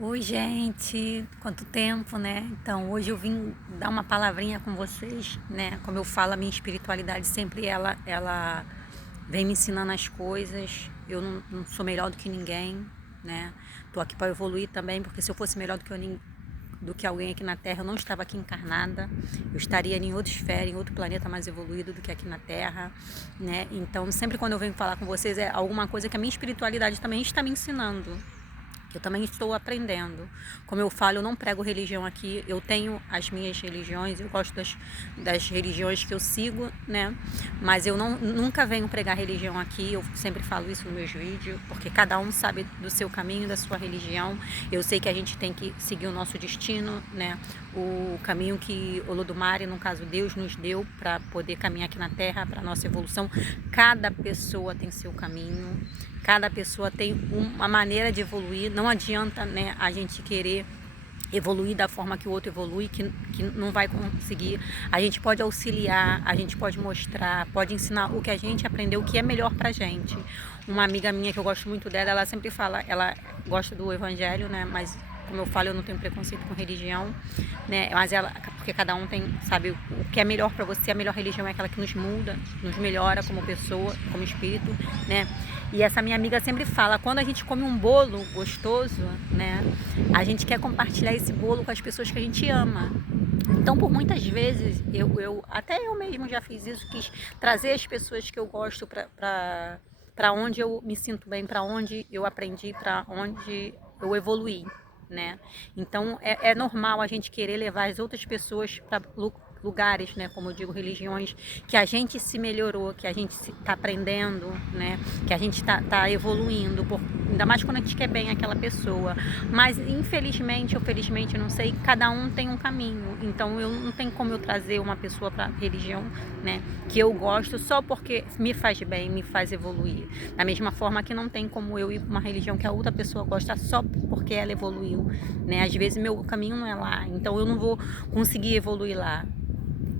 Oi, gente, quanto tempo, né? Então, hoje eu vim dar uma palavrinha com vocês, né? Como eu falo, a minha espiritualidade sempre ela vem me ensinando as coisas. Eu não sou melhor do que ninguém, né? Tô aqui para evoluir também, porque se eu fosse melhor do que alguém aqui na Terra, eu não estava aqui encarnada. Eu estaria em outra esfera, em outro planeta mais evoluído do que aqui na Terra, né? Então, sempre quando eu venho falar com vocês é alguma coisa que a minha espiritualidade também está me ensinando, que eu também estou aprendendo. Como eu falo, eu não prego religião aqui, eu tenho as minhas religiões, eu gosto das religiões que eu sigo, né? Mas eu nunca venho pregar religião aqui, eu sempre falo isso nos meus vídeos, porque cada um sabe do seu caminho, da sua religião. Eu sei que a gente tem que seguir o nosso destino, né? O caminho que Olodumare, no caso Deus, nos deu para poder caminhar aqui na Terra, para nossa evolução. Cada pessoa tem seu caminho, cada pessoa tem uma maneira de evoluir. Não adianta, né, a gente querer evoluir da forma que o outro evolui, que não vai conseguir. A gente pode auxiliar, a gente pode mostrar, pode ensinar o que a gente aprendeu, o que é melhor pra gente. Uma amiga minha que eu gosto muito dela, ela sempre fala, ela gosta do evangelho, né, mas como eu falo, eu não tenho preconceito com religião, né? Mas ela, porque cada um tem, sabe, o que é melhor para você. A melhor religião é aquela que nos muda, nos melhora como pessoa, como espírito, né? E essa minha amiga sempre fala, quando a gente come um bolo gostoso, né, a gente quer compartilhar esse bolo com as pessoas que a gente ama. Então, por muitas vezes, até eu mesmo já fiz isso, quis trazer as pessoas que eu gosto para onde eu me sinto bem, para onde eu aprendi, para onde eu evoluí, né? Então, é normal a gente querer levar as outras pessoas para lugares, né, como eu digo, religiões, que a gente se melhorou, que a gente está aprendendo, né, que a gente tá evoluindo, ainda mais quando a gente quer bem aquela pessoa. Mas infelizmente ou felizmente, não sei, cada um tem um caminho. Então eu não tenho como eu trazer uma pessoa para religião, né, que eu gosto só porque me faz bem, me faz evoluir. Da mesma forma que não tem como eu ir para uma religião que a outra pessoa gosta só porque ela evoluiu, né? Às vezes meu caminho não é lá, então eu não vou conseguir evoluir lá,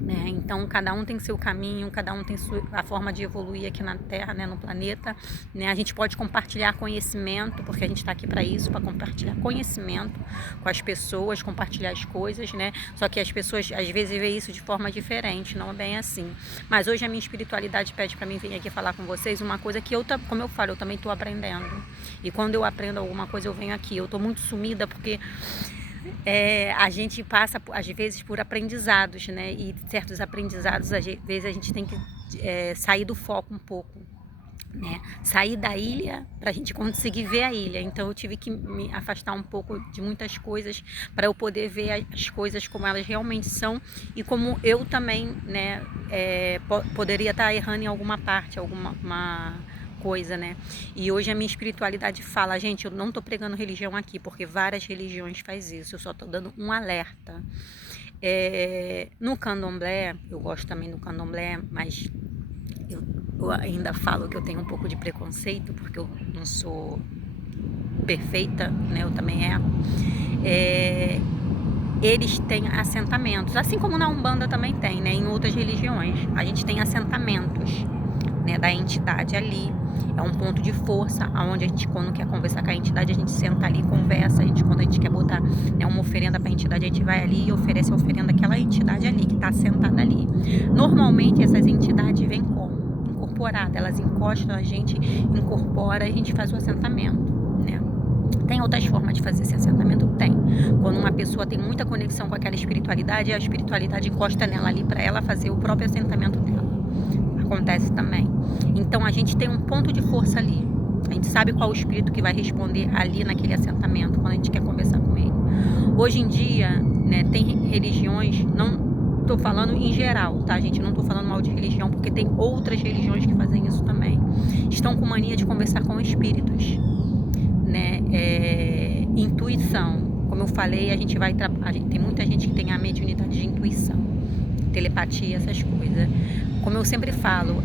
né? Então cada um tem seu caminho, cada um tem a forma de evoluir aqui na Terra, né, no planeta, né? A gente pode compartilhar conhecimento, porque a gente está aqui para isso, para compartilhar conhecimento com as pessoas, compartilhar as coisas, né? Só que as pessoas às vezes veem isso de forma diferente, não é bem assim. Mas hoje a minha espiritualidade pede para mim vir aqui falar com vocês uma coisa que como eu falo, eu também estou aprendendo. E quando eu aprendo alguma coisa, eu venho aqui. Eu estou muito sumida porque a gente passa, às vezes, por aprendizados, né? E certos aprendizados, às vezes, a gente tem que sair do foco um pouco, né? Sair da ilha para a gente conseguir ver a ilha. Então, eu tive que me afastar um pouco de muitas coisas para eu poder ver as coisas como elas realmente são e como eu também, né, poderia estar errando em alguma parte, alguma coisa, né? E hoje a minha espiritualidade fala, gente, eu não tô pregando religião aqui, porque várias religiões faz isso, eu só tô dando um alerta. No candomblé, eu gosto também do candomblé, mas eu ainda falo que eu tenho um pouco de preconceito, porque eu não sou perfeita, né? Eu também erro. Eles têm assentamentos, assim como na Umbanda também tem, né? Em outras religiões, a gente tem assentamentos, né, da entidade ali. É um ponto de força, onde a gente, quando quer conversar com a entidade, a gente senta ali e conversa. Quando a gente quer botar, né, uma oferenda para a entidade, a gente vai ali e oferece a oferenda àquela entidade ali, que está sentada ali. Normalmente, essas entidades vêm como? Incorporadas, elas encostam a gente, incorpora, a gente faz o assentamento, né? Tem outras formas de fazer esse assentamento? Tem. Quando uma pessoa tem muita conexão com aquela espiritualidade, a espiritualidade encosta nela ali para ela fazer o próprio assentamento dela. Acontece também. Então a gente tem um ponto de força ali. A gente sabe qual o espírito que vai responder ali naquele assentamento, quando a gente quer conversar com ele. Hoje em dia, né, tem religiões, não estou falando em geral, tá, gente? Não estou falando mal de religião, porque tem outras religiões que fazem isso também. Estão com mania de conversar com espíritos, né? Intuição. Como eu falei, tem muita gente que tem a mediunidade de intuição, telepatia, essas coisas. Como eu sempre falo,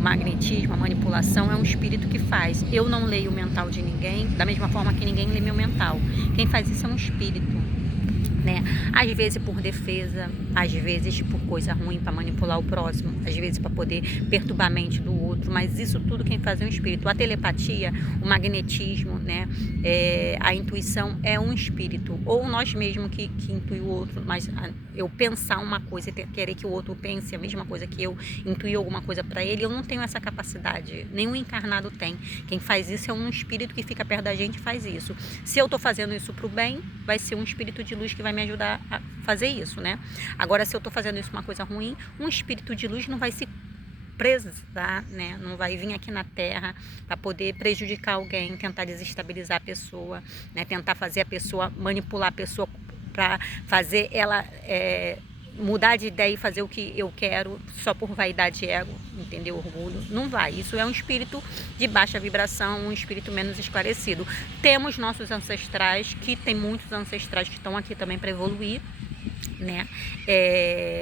magnetismo, a manipulação é um espírito que faz. Eu não leio o mental de ninguém, da mesma forma que ninguém lê meu mental. Quem faz isso é um espírito, né? Às vezes por defesa, às vezes por coisa ruim para manipular o próximo, às vezes para poder perturbar a mente do outro. outro, mas isso tudo quem faz é um espírito. A telepatia, o magnetismo, né, a intuição é um espírito, ou nós mesmos que intui o outro, mas eu pensar uma coisa e querer que o outro pense a mesma coisa que eu, intuir alguma coisa para ele, eu não tenho essa capacidade, nenhum encarnado tem. Quem faz isso é um espírito que fica perto da gente e faz isso. Se eu estou fazendo isso para o bem, vai ser um espírito de luz que vai me ajudar a fazer isso, né? Agora, se eu estou fazendo isso uma coisa ruim, um espírito de luz não vai se precisar, né? Não vai vir aqui na Terra para poder prejudicar alguém, tentar desestabilizar a pessoa, né? Tentar fazer a pessoa, manipular a pessoa para fazer ela mudar de ideia e fazer o que eu quero só por vaidade e ego, entendeu? Orgulho. Não vai. Isso é um espírito de baixa vibração, um espírito menos esclarecido. Temos nossos ancestrais, que tem muitos ancestrais que estão aqui também para evoluir, né?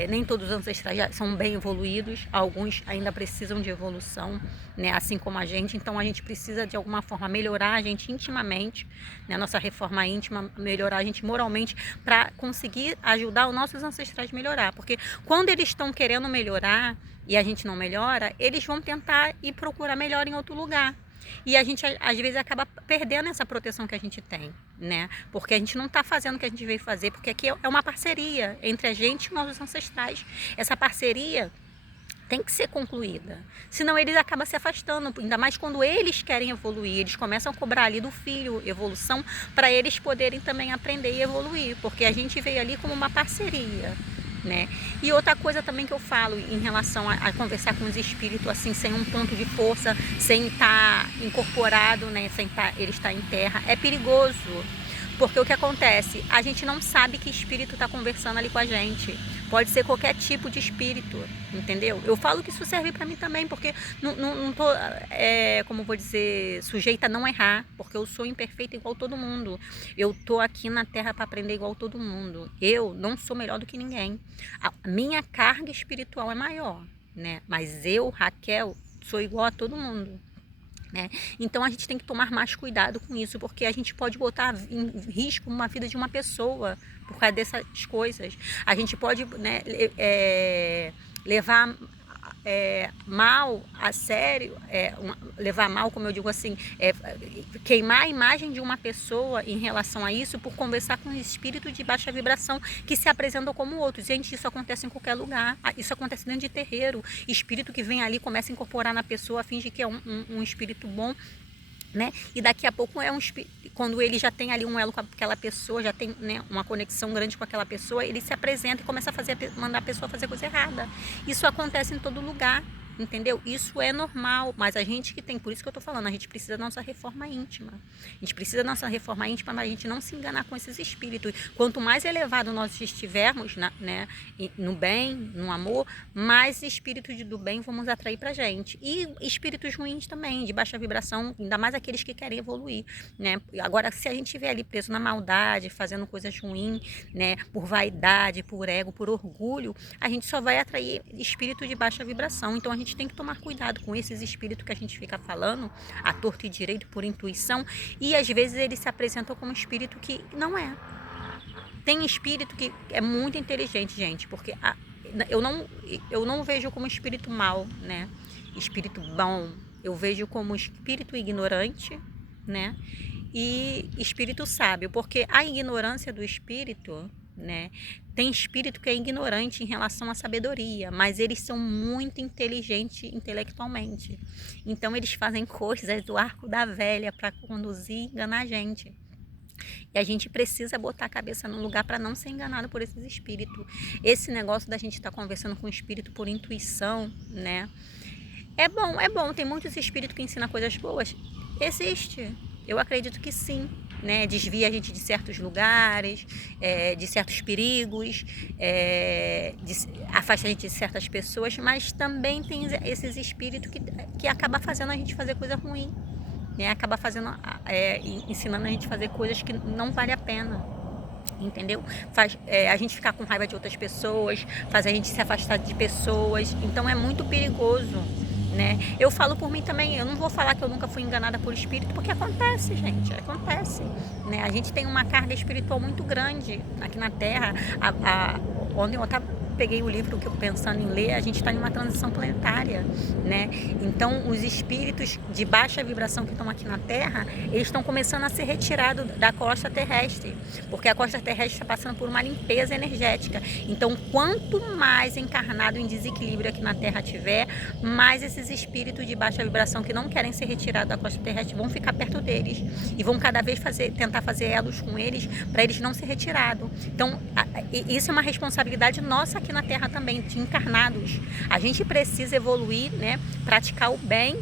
Nem todos os ancestrais já são bem evoluídos, alguns ainda precisam de evolução, né? Assim como a gente. Então a gente precisa de alguma forma melhorar a gente intimamente, né? Nossa reforma íntima, melhorar a gente moralmente para conseguir ajudar os nossos ancestrais a melhorar, porque quando eles estão querendo melhorar e a gente não melhora, eles vão tentar ir procurar melhor em outro lugar. E a gente, às vezes, acaba perdendo essa proteção que a gente tem, né? Porque a gente não está fazendo o que a gente veio fazer, porque aqui é uma parceria entre a gente e nossos ancestrais. Essa parceria tem que ser concluída, senão eles acabam se afastando, ainda mais quando eles querem evoluir, eles começam a cobrar ali do filho evolução para eles poderem também aprender e evoluir, porque a gente veio ali como uma parceria, né? E outra coisa também que eu falo em relação a conversar com os espíritos assim, sem um ponto de força, sem estar incorporado, né? Sem ele estar em terra, é perigoso, porque o que acontece? A gente não sabe que espírito está conversando ali com a gente. Pode ser qualquer tipo de espírito, entendeu? Eu falo que isso serve para mim também, porque não tô, como vou dizer, sujeita a não errar, porque eu sou imperfeita igual todo mundo. Eu tô aqui na Terra para aprender igual todo mundo. Eu não sou melhor do que ninguém. A minha carga espiritual é maior, né? Mas eu, Raquel, sou igual a todo mundo. Então a gente tem que tomar mais cuidado com isso, porque a gente pode botar em risco uma vida de uma pessoa por causa dessas coisas. A gente pode, né, levar mal a sério, levar mal, como eu digo assim, queimar a imagem de uma pessoa em relação a isso por conversar com espíritos de baixa vibração que se apresentam como outros. Gente, isso acontece em qualquer lugar, isso acontece dentro de terreiro, espírito que vem ali, começa a incorporar na pessoa, finge que é um espírito bom, né? E daqui a pouco quando ele já tem ali um elo com aquela pessoa, já tem, né, uma conexão grande com aquela pessoa, ele se apresenta e começa a mandar a pessoa fazer coisa errada. Isso acontece em todo lugar, entendeu? Isso é normal, mas a gente que tem, por isso que eu tô falando, a gente precisa da nossa reforma íntima. A gente precisa da nossa reforma íntima para a gente não se enganar com esses espíritos. Quanto mais elevado nós estivermos, né, no bem, no amor, mais espíritos do bem vamos atrair pra gente. E espíritos ruins também, de baixa vibração, ainda mais aqueles que querem evoluir, né? Agora, se a gente estiver ali preso na maldade, fazendo coisas ruins, né, por vaidade, por ego, por orgulho, a gente só vai atrair espíritos de baixa vibração. Então a gente tem que tomar cuidado com esses espíritos que a gente fica falando, à torto e direito, por intuição, e às vezes eles se apresentam como espírito que não é. Tem espírito que é muito inteligente, gente, porque eu não vejo como espírito mau, né? Espírito bom, eu vejo como espírito ignorante, né? E espírito sábio, porque a ignorância do espírito, né? Tem espírito que é ignorante em relação à sabedoria, mas eles são muito inteligentes intelectualmente. Então eles fazem coisas do arco da velha para conduzir e enganar a gente. E a gente precisa botar a cabeça no lugar para não ser enganado por esses espíritos. Esse negócio da gente estar conversando com o espírito por intuição, né? É bom. Tem muitos espíritos que ensinam coisas boas. Existe. Eu acredito que sim, né? Desvia a gente de certos lugares, de certos perigos, afasta a gente de certas pessoas, mas também tem esses espíritos que acabam fazendo a gente fazer coisa ruim, né? Acaba ensinando a gente a fazer coisas que não vale a pena, entendeu? Faz a gente ficar com raiva de outras pessoas, faz a gente se afastar de pessoas, então é muito perigoso, né? Eu falo por mim também, eu não vou falar que eu nunca fui enganada por espírito, porque acontece, gente, acontece, né? A gente tem uma carga espiritual muito grande aqui na Terra. Ontem eu estava peguei o livro que eu pensando em ler, a gente está em uma transição planetária, né? Então, os espíritos de baixa vibração que estão aqui na Terra, eles estão começando a ser retirados da crosta terrestre, porque a crosta terrestre está passando por uma limpeza energética. Então, quanto mais encarnado em desequilíbrio aqui na Terra tiver, mais esses espíritos de baixa vibração que não querem ser retirados da crosta terrestre vão ficar perto deles e vão cada vez tentar fazer elos com eles para eles não ser retirados. Então, isso é uma responsabilidade nossa aqui na Terra também, de encarnados. A gente precisa evoluir, né? Praticar o bem,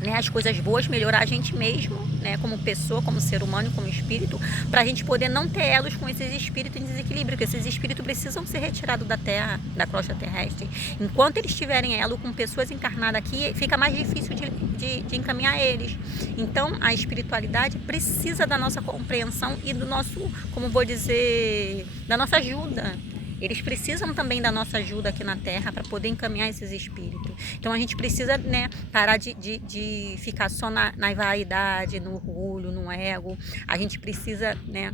né, as coisas boas, melhorar a gente mesmo, né, como pessoa, como ser humano e como espírito, para a gente poder não ter elos com esses espíritos em desequilíbrio, porque esses espíritos precisam ser retirados da Terra, da crosta terrestre. Enquanto eles tiverem elo com pessoas encarnadas aqui, fica mais difícil de encaminhar eles. Então, a espiritualidade precisa da nossa compreensão e do nosso, como vou dizer, da nossa ajuda. Eles precisam também da nossa ajuda aqui na Terra para poder encaminhar esses espíritos. Então a gente precisa, né, parar de ficar só na vaidade, no orgulho, no ego. A gente precisa, né,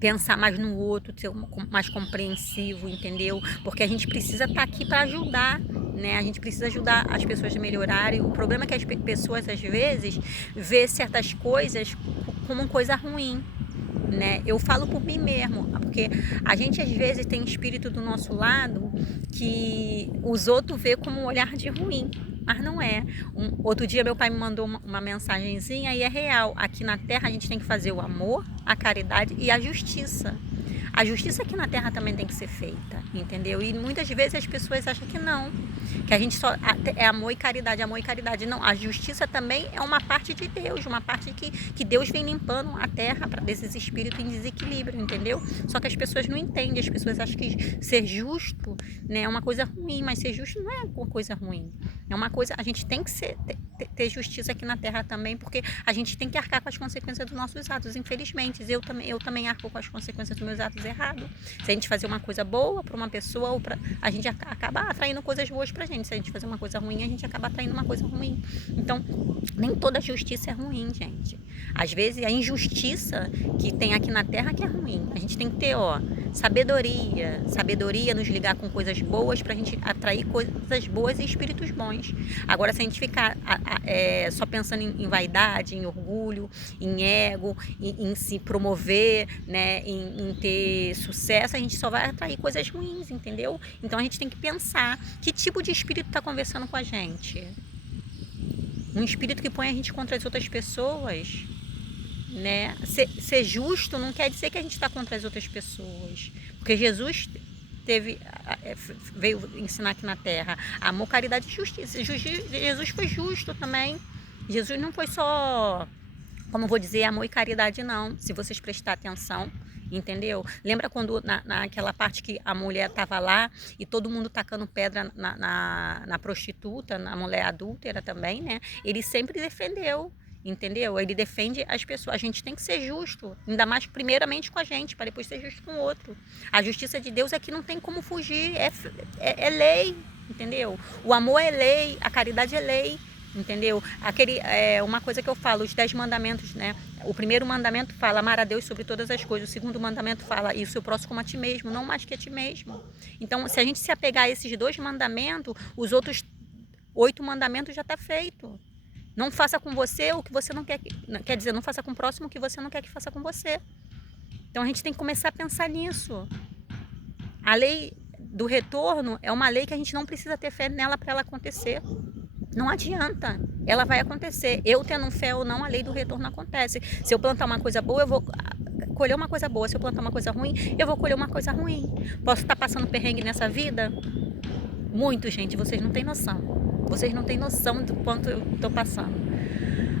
pensar mais no outro, ser mais compreensivo, entendeu? Porque a gente precisa estar aqui para ajudar, né? A gente precisa ajudar as pessoas a melhorarem. O problema é que as pessoas, às vezes, vê certas coisas como coisa ruim, né? Eu falo por mim mesmo, porque a gente às vezes tem espírito do nosso lado que os outros vê como um olhar de ruim, mas não é. Outro dia meu pai me mandou uma mensagenzinha e é real. Aqui na Terra a gente tem que fazer o amor, a caridade e a justiça. A justiça aqui na Terra também tem que ser feita, entendeu? E muitas vezes as pessoas acham que não, que a gente só é amor e caridade, amor e caridade. Não, a justiça também é uma parte de Deus, uma parte que Deus vem limpando a Terra desses espíritos em desequilíbrio, entendeu? Só que as pessoas não entendem, as pessoas acham que ser justo, né, é uma coisa ruim, mas ser justo não é uma coisa ruim. É uma coisa, a gente tem que ter justiça aqui na Terra também, porque a gente tem que arcar com as consequências dos nossos atos, infelizmente. Eu também arco com as consequências dos meus atos errados. Se a gente fazer uma coisa boa para uma pessoa, ou a gente acaba atraindo coisas boas pra gente. Se a gente fazer uma coisa ruim, a gente acaba atraindo uma coisa ruim. Então, nem toda justiça é ruim, gente. Às vezes, a injustiça que tem aqui na Terra que é ruim. A gente tem que ter, sabedoria, nos ligar com coisas boas pra gente atrair coisas boas e espíritos bons. Agora, se a gente ficar só pensando em vaidade, em orgulho, em ego, em se promover, né, em ter sucesso, a gente só vai atrair coisas ruins, entendeu? Então a gente tem que pensar que tipo de espírito está conversando com a gente. Um espírito que põe a gente contra as outras pessoas, né? Ser justo não quer dizer que a gente está contra as outras pessoas, porque Jesus veio ensinar aqui na Terra amor, caridade e justiça. Jesus foi justo também. Jesus não foi só, como vou dizer, amor e caridade, não. Se vocês prestarem atenção, entendeu? Lembra quando naquela parte que a mulher estava lá e todo mundo tacando pedra na prostituta, na mulher adúltera também, né? Ele sempre defendeu, entendeu? Ele defende as pessoas. A gente tem que ser justo, ainda mais primeiramente com a gente, para depois ser justo com o outro. A justiça de Deus é que não tem como fugir, é lei, entendeu? O amor é lei, a caridade é lei. Entendeu? Uma coisa que eu falo, os 10 mandamentos, né? O primeiro mandamento fala amar a Deus sobre todas as coisas. O segundo mandamento fala e o seu próximo como a ti mesmo, não mais que a ti mesmo. Então, se a gente se apegar a esses 2 mandamentos, os outros 8 mandamentos já está feito. Não faça com você o que você não quer, quer dizer, não faça com o próximo o que você não quer que faça com você. Então a gente tem que começar a pensar nisso. A lei do retorno é uma lei que a gente não precisa ter fé nela para ela acontecer. Não adianta, ela vai acontecer. Eu tendo fé ou não, a lei do retorno acontece. Se eu plantar uma coisa boa, eu vou colher uma coisa boa. Se eu plantar uma coisa ruim, eu vou colher uma coisa ruim. Posso estar passando perrengue nessa vida? Muito, gente, vocês não têm noção. Vocês não têm noção do quanto eu estou passando.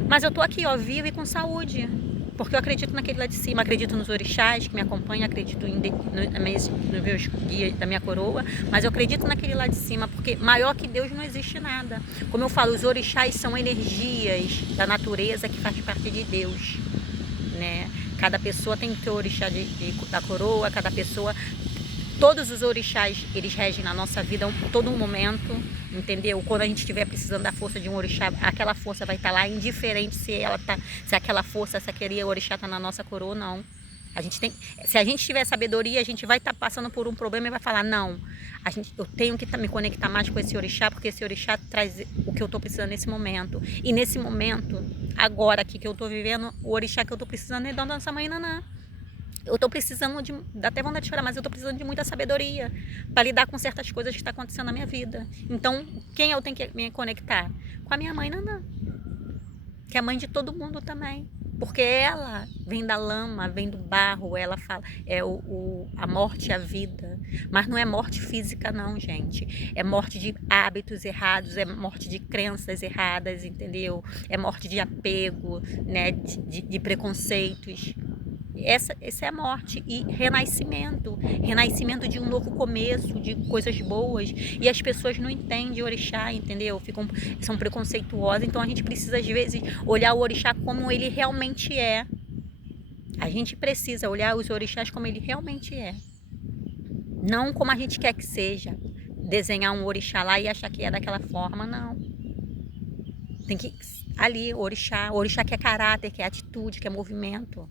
Mas eu estou aqui, viva e com saúde. Porque eu acredito naquele lá de cima, acredito nos orixás que me acompanham, acredito nos meus guias da minha coroa, mas eu acredito naquele lá de cima, porque maior que Deus não existe nada. Como eu falo, os orixás são energias da natureza que faz parte de Deus, né? Cada pessoa tem que ter o orixá da coroa, cada pessoa... Todos os orixás, eles regem na nossa vida a todo momento, entendeu? Quando a gente estiver precisando da força de um orixá, aquela força vai estar lá, indiferente se aquela força, se aquele orixá está na nossa coroa ou não. Se a gente tiver sabedoria, a gente vai estar passando por um problema e vai falar, não, eu tenho que me conectar mais com esse orixá, porque esse orixá traz o que eu estou precisando nesse momento. E nesse momento, agora aqui que eu estou vivendo, o orixá que eu estou precisando é da nossa mãe Nanã. Eu estou precisando dá até vontade de chorar, mas eu estou precisando de muita sabedoria para lidar com certas coisas que estão acontecendo na minha vida. Então, quem eu tenho que me conectar? Com a minha mãe Nanã, que é a mãe de todo mundo também. Porque ela vem da lama, vem do barro, ela fala, a morte e a vida. Mas não é morte física não, gente. É morte de hábitos errados, é morte de crenças erradas, entendeu? É morte de apego, né? De preconceitos. Essa é a morte e renascimento de um novo começo, de coisas boas, e as pessoas não entendem o orixá, entendeu? São preconceituosas, então a gente precisa às vezes olhar o orixá como ele realmente é. A gente precisa olhar os orixás como ele realmente é, não como a gente quer que seja, desenhar um orixá lá e achar que é daquela forma, não. Tem que ali, o orixá que é caráter, que é atitude, que é movimento.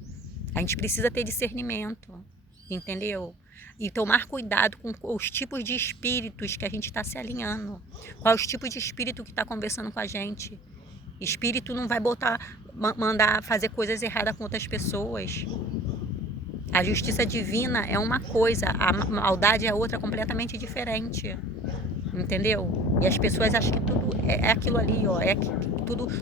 A gente precisa ter discernimento, entendeu? E tomar cuidado com os tipos de espíritos que a gente está se alinhando. Qual é os tipos de espírito que está conversando com a gente? Espírito não vai mandar fazer coisas erradas com outras pessoas. A justiça divina é uma coisa, a maldade é outra completamente diferente. Entendeu? E as pessoas acham que tudo é aquilo ali, ó,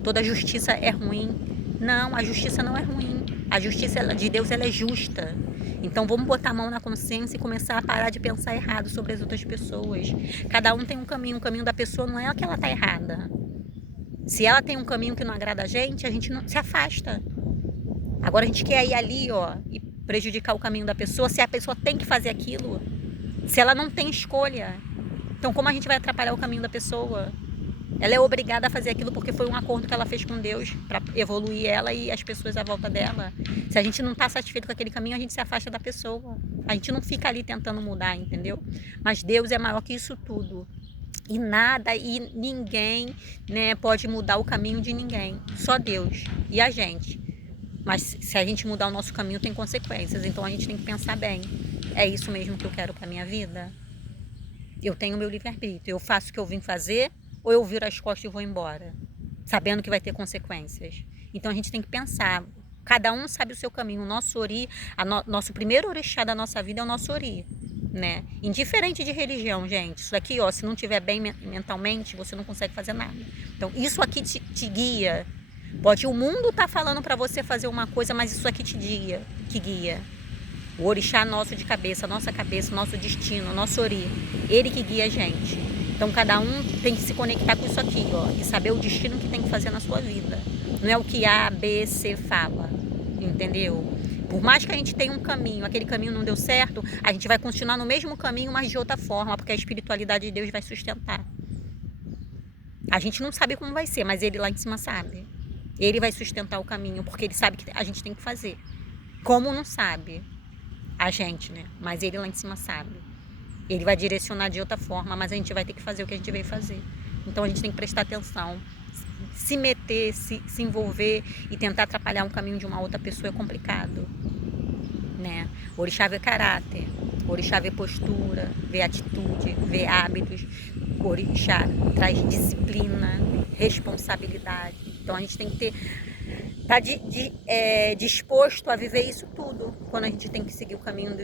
toda justiça é ruim. Não, a justiça não é ruim. A justiça de Deus, ela é justa. Então vamos botar a mão na consciência e começar a parar de pensar errado sobre as outras pessoas. Cada um tem um caminho. O caminho da pessoa não é que ela está errada. Se ela tem um caminho que não agrada a gente não se afasta. Agora a gente quer ir ali, ó, e prejudicar o caminho da pessoa, se a pessoa tem que fazer aquilo, se ela não tem escolha. Então como a gente vai atrapalhar o caminho da pessoa? Ela é obrigada a fazer aquilo porque foi um acordo que ela fez com Deus para evoluir ela e as pessoas à volta dela. Se a gente não está satisfeito com aquele caminho, a gente se afasta da pessoa. A gente não fica ali tentando mudar, entendeu? Mas Deus é maior que isso tudo. E nada e ninguém, né, pode mudar o caminho de ninguém. Só Deus e a gente. Mas se a gente mudar o nosso caminho, tem consequências. Então a gente tem que pensar bem. É isso mesmo que eu quero para minha vida? Eu tenho meu livre-arbítrio. Eu faço o que eu vim fazer ou eu viro as costas e vou embora, sabendo que vai ter consequências. Então a gente tem que pensar, cada um sabe o seu caminho. O nosso ori, nosso primeiro orixá da nossa vida é o nosso ori, né? Indiferente de religião, gente. Isso aqui, ó, se não estiver bem mentalmente, você não consegue fazer nada. Então isso aqui te guia. O mundo tá falando para você fazer uma coisa, mas isso aqui te guia. O orixá nosso de cabeça, nosso destino, nosso ori, ele que guia a gente. Então cada um tem que se conectar com isso aqui, ó, e saber o destino que tem que fazer na sua vida. Não é o que A, B, C fala, entendeu? Por mais que a gente tenha um caminho, aquele caminho não deu certo, a gente vai continuar no mesmo caminho, mas de outra forma, porque a espiritualidade de Deus vai sustentar. A gente não sabe como vai ser, mas ele lá em cima sabe. Ele vai sustentar o caminho, porque ele sabe que a gente tem que fazer. Como não sabe? A gente, né? Mas ele lá em cima sabe. Ele vai direcionar de outra forma, mas a gente vai ter que fazer o que a gente veio fazer. Então a gente tem que prestar atenção. Se meter, se envolver e tentar atrapalhar um caminho de uma outra pessoa é complicado, né? O orixá vê caráter, o orixá vê postura, vê atitude, vê hábitos. O orixá traz disciplina, responsabilidade. Então a gente tem que estar disposto a viver isso tudo quando a gente tem que seguir o caminho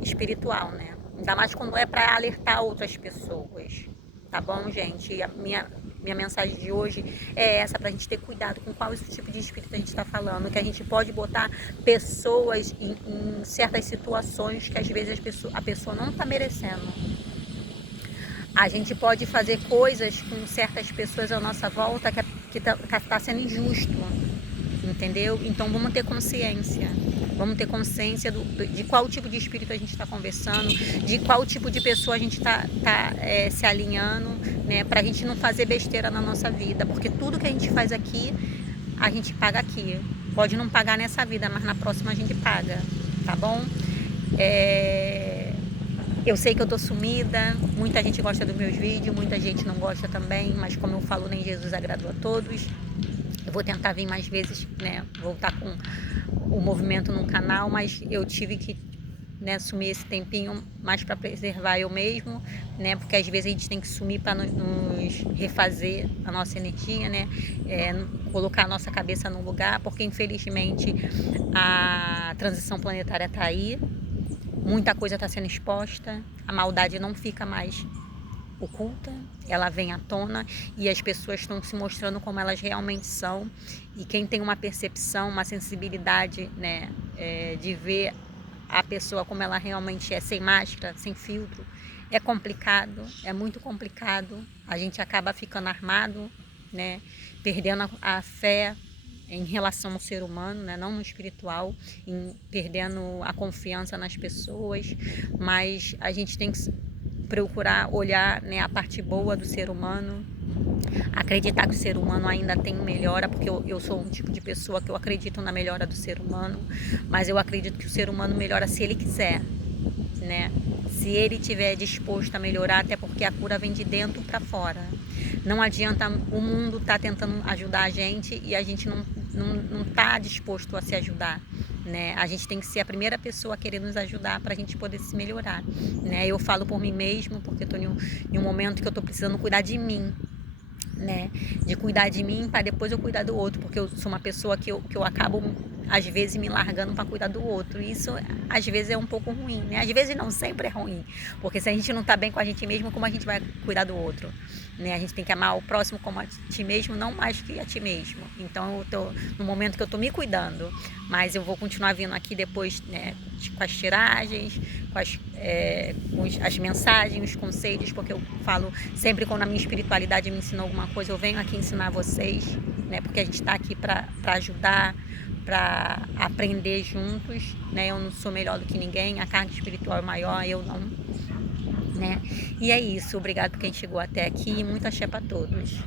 espiritual, né? Ainda mais quando é para alertar outras pessoas, tá bom, gente? E a minha mensagem de hoje é essa, pra gente ter cuidado com qual esse tipo de espírito a gente está falando, que a gente pode botar pessoas em certas situações que às vezes a pessoa não está merecendo. A gente pode fazer coisas com certas pessoas à nossa volta que tá sendo injusto, entendeu? Então vamos ter consciência. Vamos ter consciência de qual tipo de espírito a gente está conversando, de qual tipo de pessoa a gente está se alinhando, né? Para a gente não fazer besteira na nossa vida, porque tudo que a gente faz aqui, a gente paga aqui. Pode não pagar nessa vida, mas na próxima a gente paga, tá bom? Eu sei que eu tô sumida, muita gente gosta dos meus vídeos, muita gente não gosta também, mas como eu falo, nem Jesus agradou a todos. Eu vou tentar vir mais vezes, né, voltar com o movimento no canal, mas eu tive que, né, sumir esse tempinho mais para preservar eu mesmo, né, porque às vezes a gente tem que sumir para nos refazer a nossa energia, né, colocar a nossa cabeça no lugar, porque infelizmente a transição planetária está aí, muita coisa está sendo exposta, a maldade não fica mais oculta, ela vem à tona e as pessoas estão se mostrando como elas realmente são, e quem tem uma percepção, uma sensibilidade, né, de ver a pessoa como ela realmente é, sem máscara, sem filtro, é complicado, é muito complicado, a gente acaba ficando armado, né, perdendo a fé em relação ao ser humano, né, não no espiritual, perdendo a confiança nas pessoas, mas a gente tem que procurar olhar, né, a parte boa do ser humano, acreditar que o ser humano ainda tem melhora, porque eu sou um tipo de pessoa que eu acredito na melhora do ser humano, mas eu acredito que o ser humano melhora se ele quiser, né? Se ele estiver disposto a melhorar, até porque a cura vem de dentro para fora. Não adianta o mundo estar tentando ajudar a gente e a gente não tá disposto a se ajudar, né? A gente tem que ser a primeira pessoa a querer nos ajudar para a gente poder se melhorar, né? Eu falo por mim mesmo, porque estou em um momento que eu estou precisando cuidar de mim, né? De cuidar de mim para depois eu cuidar do outro, porque eu sou uma pessoa que eu acabo às vezes me largando para cuidar do outro. E isso às vezes é um pouco ruim, né? Às vezes não, sempre é ruim, porque se a gente não tá bem com a gente mesmo, como a gente vai cuidar do outro, né? A gente tem que amar o próximo como a ti mesmo, não mais que a ti mesmo. Então eu tô no momento que eu tô me cuidando, mas eu vou continuar vindo aqui depois, né, com as tiragens, com as mensagens, os conselhos, porque eu falo sempre quando a minha espiritualidade me ensinou alguma coisa, eu venho aqui ensinar vocês, né? Porque a gente está aqui para ajudar, para aprender juntos, né? Eu não sou melhor do que ninguém, a carga espiritual é maior, eu não, né? E é isso, obrigado por quem chegou até aqui e muita axé para todos.